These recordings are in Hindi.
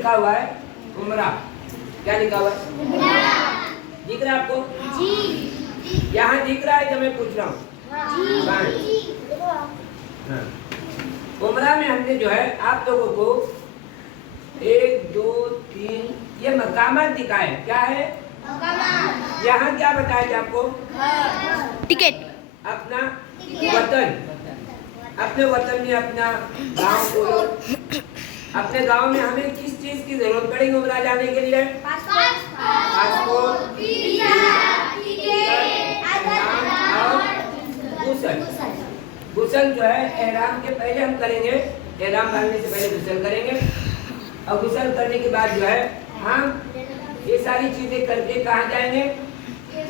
लिखा हुआ है उमरा। क्या लिखा हुआ है? दिख रहा है आपको? जी। यहाँ दिख रहा है जब मैं पूछ रहा हूँ? हाँ। उमरा में हमने जो है आप लोगों को 1 2 3 ये मकामात दिखाए। क्या है? यहाँ क्या बताया था आपको? टिकट। अपना वतन, अपने वतन में अपना गांव को, अपने गांव में हमें किस चीज की जरूरत पड़ेगी उमरा जाने के लिए? पासपोर्ट, गुसल। गुसल जो है एहराम के पहले हम करेंगे, एहराम बांधने से पहले गुसल करेंगे और गुसल करने के बाद जो है हम ये सारी चीजें करके कहाँ जाएंगे? मुंबई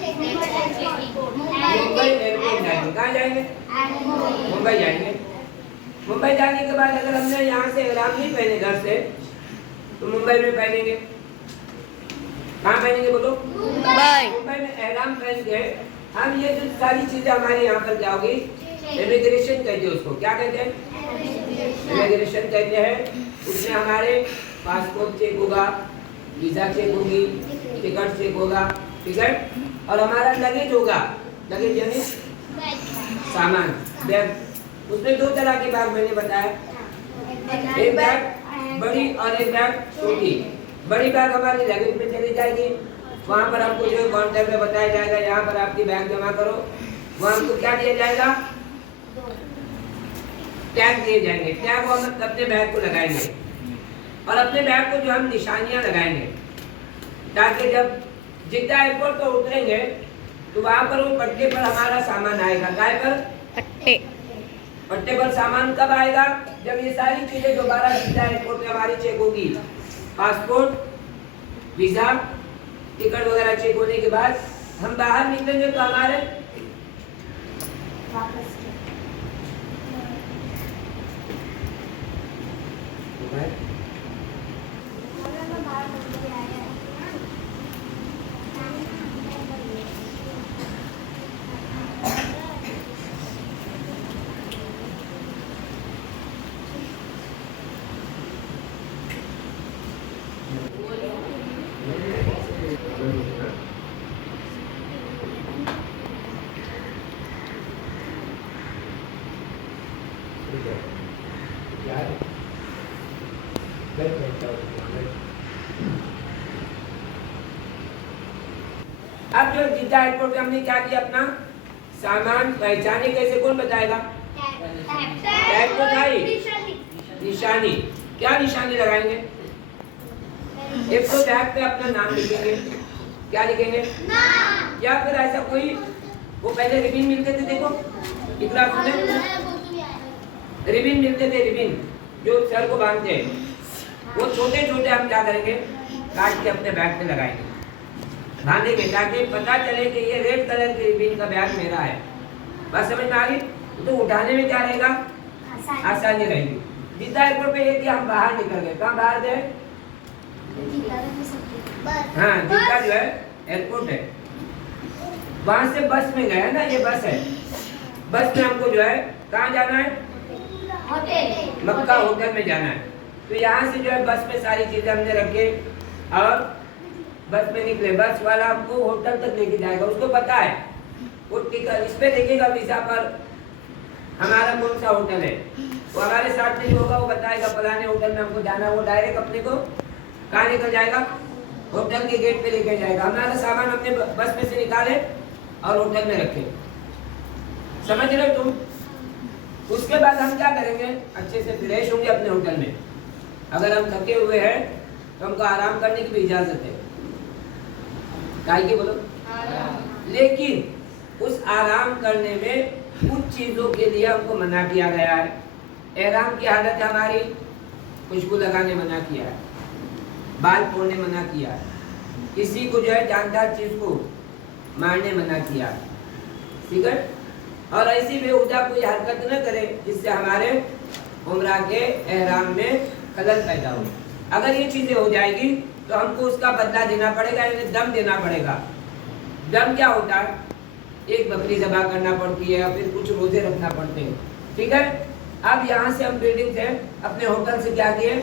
एयरपोर्ट जाएंगे। कहाँ जाएंगे? मुंबई जाएंगे। मुंबई जाने के बाद अगर हमने यहाँ से एहराम नहीं पहने घर से तो मुंबई में पहनेंगे। कहाँ पहनेंगे बोलो? मुंबई में एहराम पहन के हम ये जो सारी चीजें हमारी यहाँ पर क्या होगी? इमिग्रेशन कहते हैं उसको। क्या कहते हैं? इमिग्रेशन कहते हैं। उसमें हमारे पासपोर्ट चेक होगा, वीजा चेक होगी, टिकट चेक होगा, टिकट, और हमारा लगेज होगा। लगेज यानी सामान, बैग। उसमें 2 तरह के बैग मैंने बताया, एक बैग बड़ी और एक बैग छोटी। बड़ी बैग हमारी लगेज में चली जाएगी, वहाँ पर आपको जो काउंटर पे बताया जाएगा यहाँ पर आपकी बैग जमा करो, वहाँ हमको क्या दिया जाएगा? टैग दिए जाएंगे। टैग को हम अपने बैग को लगाएंगे और अपने बैग को जो हम निशानियां लगाएंगे ताकि जब जिद्दा एयरपोर्ट पर उतरेंगे तो वहाँ पर वो पट्टे पर हमारा सामान आएगा। काय पर? पट्टे पर सामान कब आएगा? जब ये सारी चीजें दोबारा जिद्दा एयरपोर्ट पे हमारी चेक होगी। पासपोर्ट, वीजा, टिकट वगैरह चेक होने के बाद हम बाहर निकलेंगे तो हमारे अब जो जिद्दा एयरपोर्ट पे हमने क्या किया? अपना सामान पहचाने कैसे? कौन बताएगा? टैग तो था ही। निशानी। क्या निशानी लगाएंगे? एक तो टैग पे अपना नाम लिखेंगे। क्या लिखेंगे? या फिर ऐसा कोई, वो पहले रिबिन मिलते थे, देखो इतना रिबिन मिलते थे, रिबिन जो सर को बांधते हैं, वो छोटे छोटे हम क्या करेंगे? काट के अपने बैग पे लगाएंगे, बांधेंगे ताकि पता चले कि ये रेड कलर की रिबिन का बैग मेरा है। बस समझ में आ गई? तो उठाने में क्या रहेगा? आसानी रहेगी। जिद्दा एयरपोर्ट पे ये कि हम बाहर निकल गए। कहाँ बाहर गए? हाँ, जिद्दा जो है एयरपोर्ट है, वहां से बस में गए ना, ये बस है। बस में हमको जो है कहाँ जाना है? मक्का होटल में जाना है। तो यहाँ से जो है बस में सारी चीजें हमने रखे और बस में निकले। बस वाला हमको होटल तक लेके जाएगा, उसको पता है, वो टिकट इस पे देखेगा वीजा पर हमारा कौन सा होटल है। वो हमारे साथ में जो होगा वो बताएगा फलाने होटल में हमको जाना है। वो डायरेक्ट अपने को कहाँ लेकर जाएगा? होटल के गेट पे लेकर जाएगा। हमारा सामान अपने बस में से निकाले और होटल में रखे। समझ रहे हो तुम? उसके बाद हम क्या करेंगे? अच्छे से फ्रेश होंगे अपने होटल में। अगर हम थके हुए हैं तो हमको आराम करने की भी इजाजत है। काय की बोलो? लेकिन उस आराम करने में कुछ चीजों के लिए हमको मना किया गया है। एहराम की हालत है हमारी, खुशबू लगाने मना किया है, बाल तोड़ने मना किया है, किसी को जो है जानदार चीज को मारने मना किया है, ठीक है? और ऐसी बेहुदा कोई हरकत न करे जिससे हमारे उम्रा के एहराम में खलल पैदा हो। अगर ये चीजें हो जाएगी तो हमको उसका बदला देना पड़ेगा, यानी दम देना पड़ेगा। दम क्या होता है? एक बकरी ज़बह करना पड़ती है या फिर कुछ रोजे रखना पड़ते हैं, ठीक है? अब यहाँ से हम बिल्डिंग से अपने होटल से क्या किए?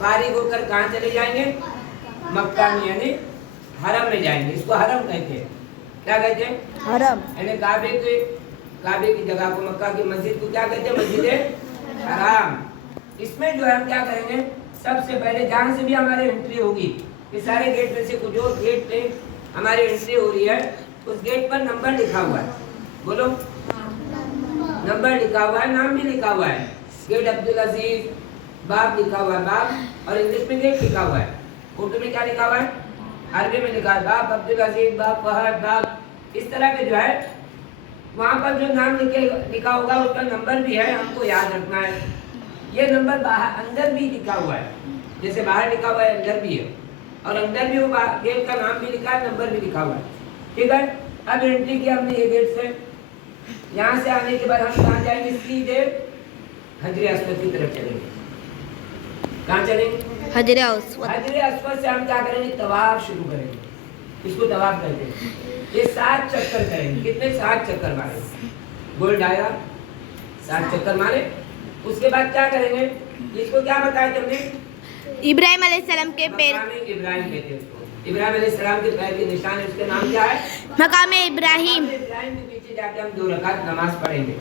फारिग होकर कहाँ चले जाएंगे? मक्का में यानी हरम में जाएंगे। इसको हरम कहते हैं। क्या कहते हैं? हरम। यानी काबे की जगह को, मक्का की मस्जिद को क्या कहते हैं? मस्जिद हराम। इसमें जो है हम क्या करेंगे, सबसे पहले जहाँ से भी हमारी एंट्री होगी, ये सारे गेट में से कुछ जो गेट पे हमारी एंट्री हो रही है, उस गेट पर नंबर लिखा हुआ है। बोलो, नंबर लिखा हुआ है, नाम भी लिखा हुआ है। गेट अब्दुल अजीज, बाब लिखा हुआ है, बाब, और इंग्लिश में गेट लिखा हुआ है। उर्दू में क्या लिखा हुआ है? अरबी में लिखा है बाब अब्दुल अजीज, बाब फहद, बाब। इस तरह के जो है वहाँ पर जो नाम लिखा होगा उसका नंबर भी है, हमको याद रखना है। ये नंबर बाहर अंदर भी लिखा हुआ है, जैसे बाहर लिखा हुआ है अंदर भी है, और अंदर भी वो गेट का नाम भी लिखा है, नंबर भी लिखा हुआ है। ठीक है, अब एंट्री किया हमने ये गेट से। यहाँ से आने के बाद हम कहाँ जाएंगे? सीधे हजरे अस्वद की तरफ चलेंगे। कहाँ चलेंगे? हजरे अस्वद। हजरे अस्वद से हम क्या करेंगे? तवाफ शुरू करेंगे। इसको तवाफ कहते हैं। ये 7 चक्कर करेंगे। कितने? 7 चक्कर मारेंगे, गोल दायरा 7 चक्कर मारे। उसके बाद क्या करेंगे? इसको क्या बताया तुमने? इब्राहिम अलैहिस्सलाम के पैर। इब्राहिम कहते हैं उसको। इब्राहिम अलैहिस्सलाम के पैर के निशान है, उसका नाम क्या है? मकाम इब्राहिम। इब्राहिम के पीछे जाके हम 2 रकात नमाज पढ़ेंगे,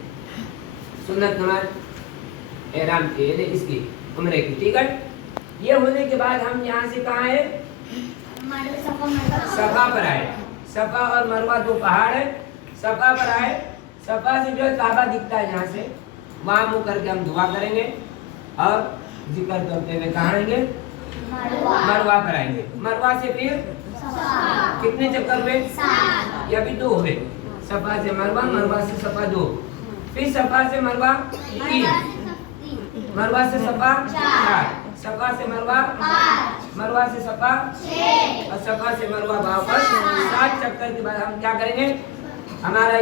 सुन्नत नमाज एहराम की, इसकी उम्रे की। ठीक है, ये होने के बाद हम यहाँ से कहाँ है? सफा पर आए। सफा और मरवा 2 पहाड़ है। सफा पर आए, सफा से जो है काबा दिखता है, यहाँ से वहाँ मुँह करके हम दुआ करेंगे और जिक्र करते हुए कहाँ आएंगे? मरवा पर आएंगे। मरवा से फिर कितने चक्कर हुए? या भी 2 हुए। सफा से मरवा, मरवा से सफा 2, फिर सफा से मरवा 3, मरवा से सफा 4, सफा से मरवा 5, मरवा से सफा 6, और सफा से मरवा वापस 7 चक्कर के बाद हम क्या करेंगे? हमारा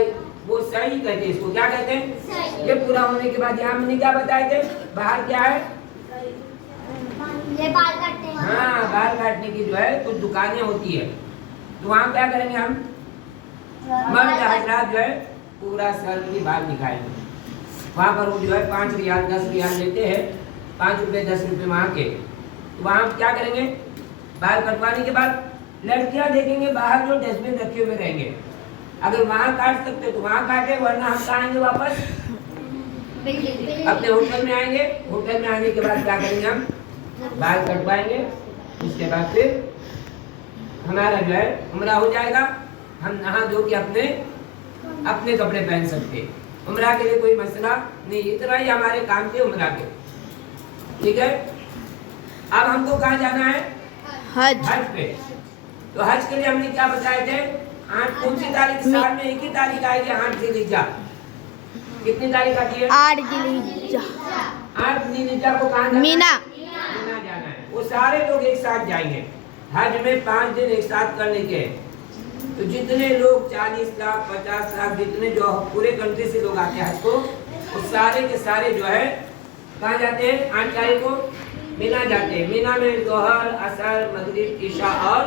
वो सही कहते हैं, इसको क्या कहते हैं? ये पूरा होने के बाद यहाँ हमने क्या बताए थे? बाहर क्या है? ये बाल काटते हैं। हाँ, बाल काटने की जो है कुछ दुकानें होती है, तो वहाँ क्या करेंगे हम? मर्द हजरात जो है पूरा सर की बाल दिखाएंगे। वहाँ पर वो जो है 5 रियाल 10 रियाल लेते हैं, 5 रुपए 10 रुपए वहाँ के। तो वहाँ क्या करेंगे? बाल कटवाने के बाद लड़कियाँ देखेंगे बाहर जो डस्टबिन रखे हुए रहेंगे, अगर वहाँ काट सकते तो वहाँ काटे, वरना हम कहाँ आएंगे? वापस अपने होटल में आएंगे। होटल में आने के बाद क्या करेंगे? हम बाल कटवाएंगे। उसके बाद फिर हमारा जो है उम्रा हो जाएगा। हम नहा धो के अपने कपड़े पहन सकते हैं। उम्रा के लिए कोई मसला नहीं, इतना ही हमारे काम थे उम्रा के। ठीक है, अब हमको कहाँ जाना है? हज पे। तो हज के लिए हमने क्या बताए थे? 8 कौन सी तारीख? साल में एक ही तारीख आएगी, 8 जिलहिज्जा। कितनी तारीख आती है? 8 जिलहिज्जा। 8 जिलहिज्जा को कहाँ जाना? मीना जाना है। वो सारे लोग एक साथ जाएंगे। हज में 5 दिन एक साथ करने के। तो जितने लोग 40 लाख 50 लाख जितने जो पूरे कंट्री से लोग आते हैं हज को, वो सारे के सारे जो है कहाँ जाते हैं? 8 तारीख को मीना जाते हैं। मीना में जोहर, असर, मगरिब, इशा और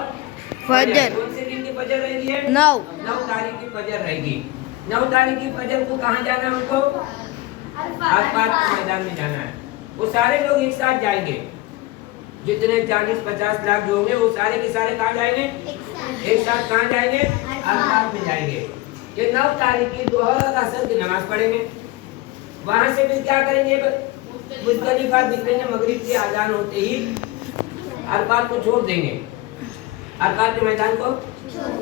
फजर। कौन से दिन की फजर रहेगी? 9 तारीख की फजर रहेगी। 9 तारीख की फजर को कहाँ जाना है? उनको अरफात के मैदान में जाना है। वो सारे लोग एक साथ जाएंगे, जितने 40-50 लाख जो होंगे वो सारे के सारे कहाँ जाएंगे? एक साथ कहाँ जाएंगे? अरफात में जाएंगे। ये 9 तारीख की जोहर और असर की नमाज पढ़ेंगे। वहाँ से फिर क्या करेंगे? मुज़दलिफा निकलेंगे। मगरिब की आजान होते ही अरफात को छोड़ देंगे, अरफात के मैदान को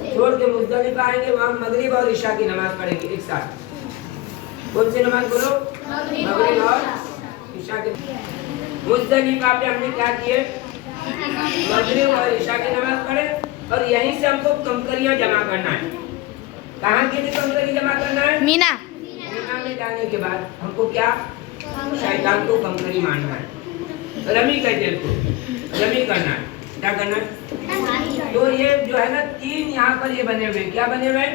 छोड़ के मुज़दलिफा आएंगे। वहाँ मगरिब और इशा की नमाज पढ़ेंगे एक साथ। कौन सी नमाज बोलो? मगरिब और इशा की। मुज़दलिफा पे हमने क्या किए? मगरिब और इशा की नमाज पढ़े, और यहीं से हमको कंकरियां जमा करना है। कहाँ के लिए कंकरी जमा करना है? मीना में जाने के बाद हमको क्या? शैतान को कंकरी मारना है। रमी कहते हैं इसको, रमी करना है। क्या करना है? तो ये जो है ना 3 यहाँ पर ये बने हुए, क्या बने हुए?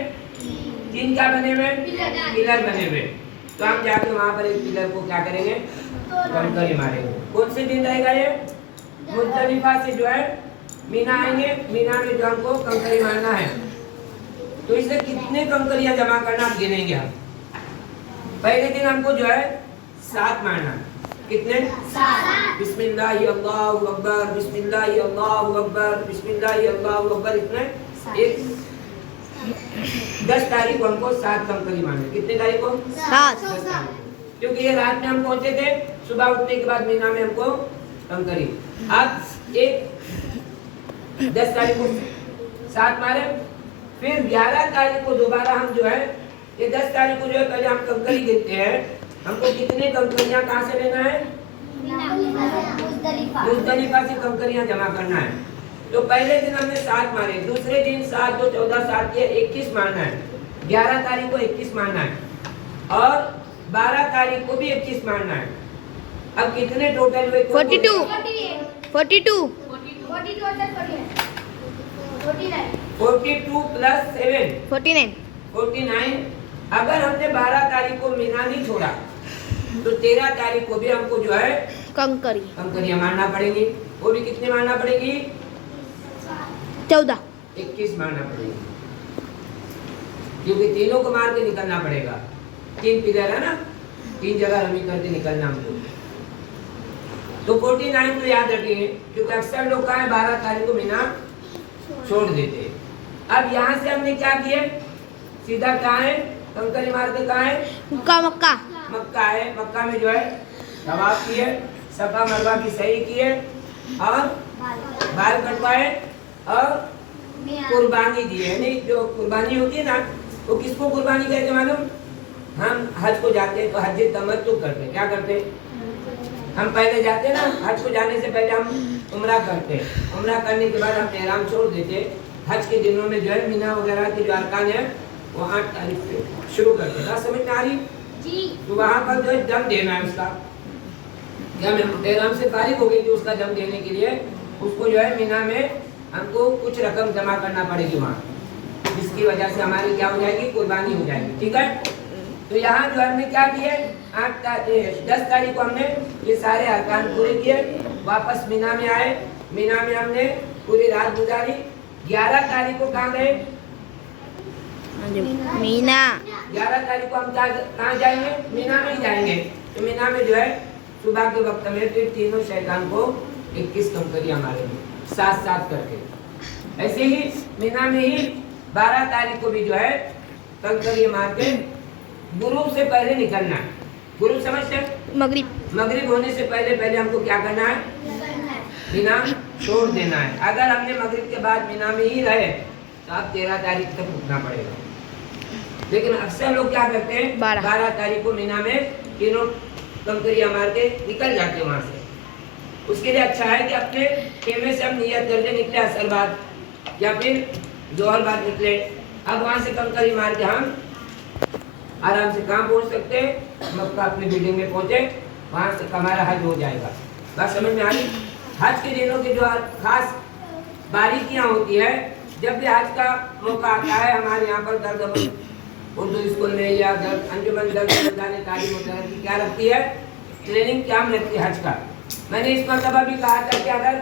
3 क्या बने हुए? पिलर बने हुए। तो हम जाके वहाँ पर एक पिलर को क्या करेंगे? कंकरी मारेंगे। कौन से दिन रहेगा ये? मुज़दलिफा से जो है मीना आएंगे। मीना में जो हमको कंकरी मारना है, तो इससे कितने कंकरियां जमा करना हम गिनेंगे। हम पहले दिन हमको जो है 7 मारना, कितने? 7। बिस्मिल्लाहि अल्लाहु अकबर, बिस्मिल्लाहि अल्लाहु अकबर, बिस्मिल्लाहि अल्लाहु अकबर। इतने? 10 तारीख को हमको 7 कंकरी मारने। कितने तारीख को? 7। 10 तारीख को। क्योंकि ये रात में हम पहुंचे थे, सुबह उठने के बाद मीना में हमको कंकरी। अब एक 10 तारीख को 7 मारे, फिर 11 तारीख को दोबारा हम जो है, ये 10 तारीख को जो है पहले हम कंकरी गिनते हैं। हमको कितने कंकरियां कहाँ से लेना है? मुज़दलिफा से कंकरियां जमा करना है। तो पहले दिन हमने 7 मारे, दूसरे दिन 7 2 14 7 के 21 मारना है। 11 तारीख को 21 मारना है और 12 तारीख को भी 21 मारना है। अब कितने टोटल हुए? 42 42 42 प्लस 7 49 49। अगर हमने 12 तारीख को मीना नहीं छोड़ा तो 13 तारीख को भी हमको जो है कंकरी कंकरियां मारना पड़ेगी। वो भी कितने मारना पड़ेगी? 14 21 मारना पड़ेगी, क्योंकि तीनों को मार के निकलना पड़ेगा। 3 पिलर है ना, 3 जगह रमी करके निकलना हमको। तो 49 को याद रखिए, क्योंकि अक्सर लोग कहा है 12 तारीख को मीना छोड़ देते। अब यहाँ से हमने क्या किए? सीधा कहाँ है? कंकरी मार के कहाँ है? मक्का मक्का है। मक्का में जो है तवाफ किए, सफा मरवा की सही किए और बाल कटवाए और कुर्बानी दी है। नहीं, जो कुर्बानी होती है ना, वो किसको कुर्बानी कहते मालूम? हम हज को जाते हैं तो हज तमत्तु करते। क्या करते? हम पहले जाते हैं ना, हज को जाने से पहले हम उम्रा करते। उम्रा करने के बाद हम एहराम छोड़ देते। हज के दिनों में जो है मीना वगैरह के जो अरकान है वो 8 तारीख से शुरू करते। बात समझ में आ रही जी? तो वहाँ पर जो है दम देना है उसका। जब हम एहराम से फारिग हो गई थी उसका दम देने के लिए, उसको जो है मीना में हमको कुछ रकम जमा करना पड़ेगी वहाँ, जिसकी वजह से हमारी क्या हो जाएगी? कुर्बानी हो जाएगी। ठीक है? तो यहाँ जो हमने क्या किए? 10 तारीख को हमने ये सारे अरकान पूरे किए, वापस मीना में आए। मीना में हमने पूरी रात गुजारी। 11 तारीख को कहाँ गए? मीना। 11 तारीख को हम कहाँ जाएंगे? मीना में ही जाएंगे। तो मीना में जो है सुबह के वक्त में फिर तीनों शैतान को 21 कंकरियां मारेंगे, 7-7 करके। ऐसे ही मीना में ही 12 तारीख को भी जो है कंकरियां मार के गुरूब से पहले निकलना है। गुरूब समझते हैं? मगरिब होने से पहले हमको क्या करना है? मीना छोड़ देना है। अगर हमने मगरिब के बाद मीना में ही रहे तो अब 13 तारीख तक रुकना पड़ेगा। लेकिन अक्सर लोग क्या करते हैं? 12 तारीख को मीना में तीनों कंकरियां मार के निकल जाते हैं वहां से। उसके लिए अच्छा है कि अपने खेमे से हम नियत करके निकले असर बाद या फिर जोहर बाद निकले। अब वहां से कंकरी मार के हम आराम से कहाँ पहुंच सकते हैं? मक्का अपनी बिल्डिंग में पहुंचे, वहां से हमारा हज हो जाएगा। बात समझ में आ रही? हज के दिनों की जो खास बारीकियां होती है, जब भी हज का मौका आता है हमारे यहाँ पर दर्द उर्दू स्कूल में या अंजुमन तालीम वगैरह की क्या रखती है? ट्रेनिंग कैंप रखती है हज का। मैंने इस मरतबा भी कहा था कि अगर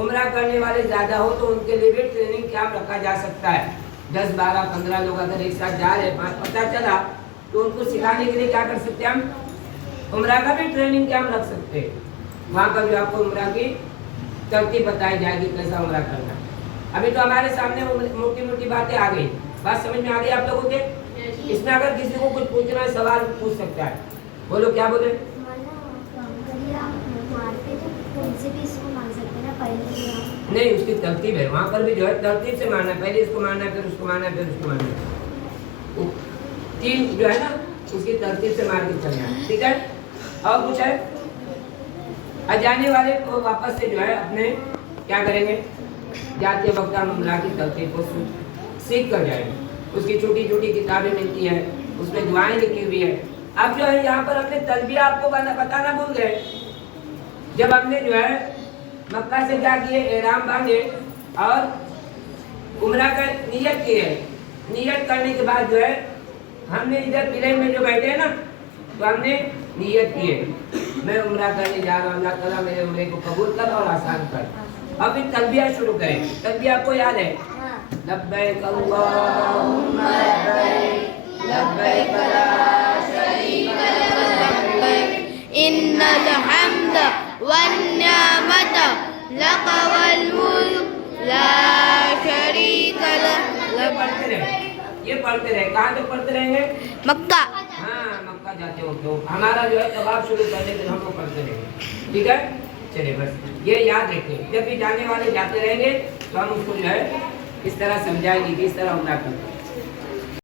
उम्रा करने वाले ज़्यादा हो तो उनके लिए भी ट्रेनिंग कैंप रखा जा सकता है। 10, 12, 15 लोग अगर एक साथ जा रहे हैं, पता चला तो उनको सिखाने के लिए क्या कर सकते हैं? हम उम्रा का भी ट्रेनिंग कैंप रख सकते हैं। वहाँ पर भी आपको उम्रा की तरतीब बताई जाएगी, कैसा उम्रा करना। अभी तो हमारे सामने मोटी मोटी बातें आ गई। बात समझ में आ गई आप लोगों के? इसमें अगर किसी को कुछ पूछना है, सवाल पूछ सकता है। बोलो, क्या बोले? नहीं, उसकी तरतीब है। वहाँ पर भी जो है तरतीब से मारना है। पहले इसको मारना है, फिर उसको मारना है, फिर उसको मारना है। 3 जो है ना, उसकी तरतीब से मार के चलना है। ठीक है? और कुछ है? जाने वाले को वापस से जो है अपने क्या करेंगे? जाते वक्त हम उम्रा की तरतीब को सीख कर जाएंगे। उसकी छोटी छोटी किताबें मिलती है, उसमें दुआएं लिखी हुई है। अब जो है यहाँ पर अपने तलबिया आपको बताना भूल गए। जब हमने जो है मक्का से क्या किए? एहराम बांधे और उम्रा का नियत किए। नियत करने के बाद जो है हमने इधर प्लेन में जो बैठे हैं ना, तो हमने नियत किए मैं उम्रा करने जा रहा हूँ, अल्लाह ताला मेरे उम्रे को कबूल कर और आसान कर। अब फिर तलबिया शुरू करें। तलबिया आपको याद है? लब्बैक अल्लाहुम्मा लब्बैक, लब्बैक ला शरीका लक लब्बैक, इन्नल वन्यमत लकवल मुल्क ला शरीक ये पढ़ते रहे। कहाँ तक पढ़ते रहेंगे? मक्का। हाँ, मक्का जाते हो तो हमारा जो है तवाफ शुरू करने से हम लोग पढ़ते रहेंगे। ठीक है, चलिए बस ये याद रखें, जब भी जाने वाले जाते रहेंगे तो हम उसको जो है इस तरह समझाएंगे कि इस तरह उम्रा करते हैं।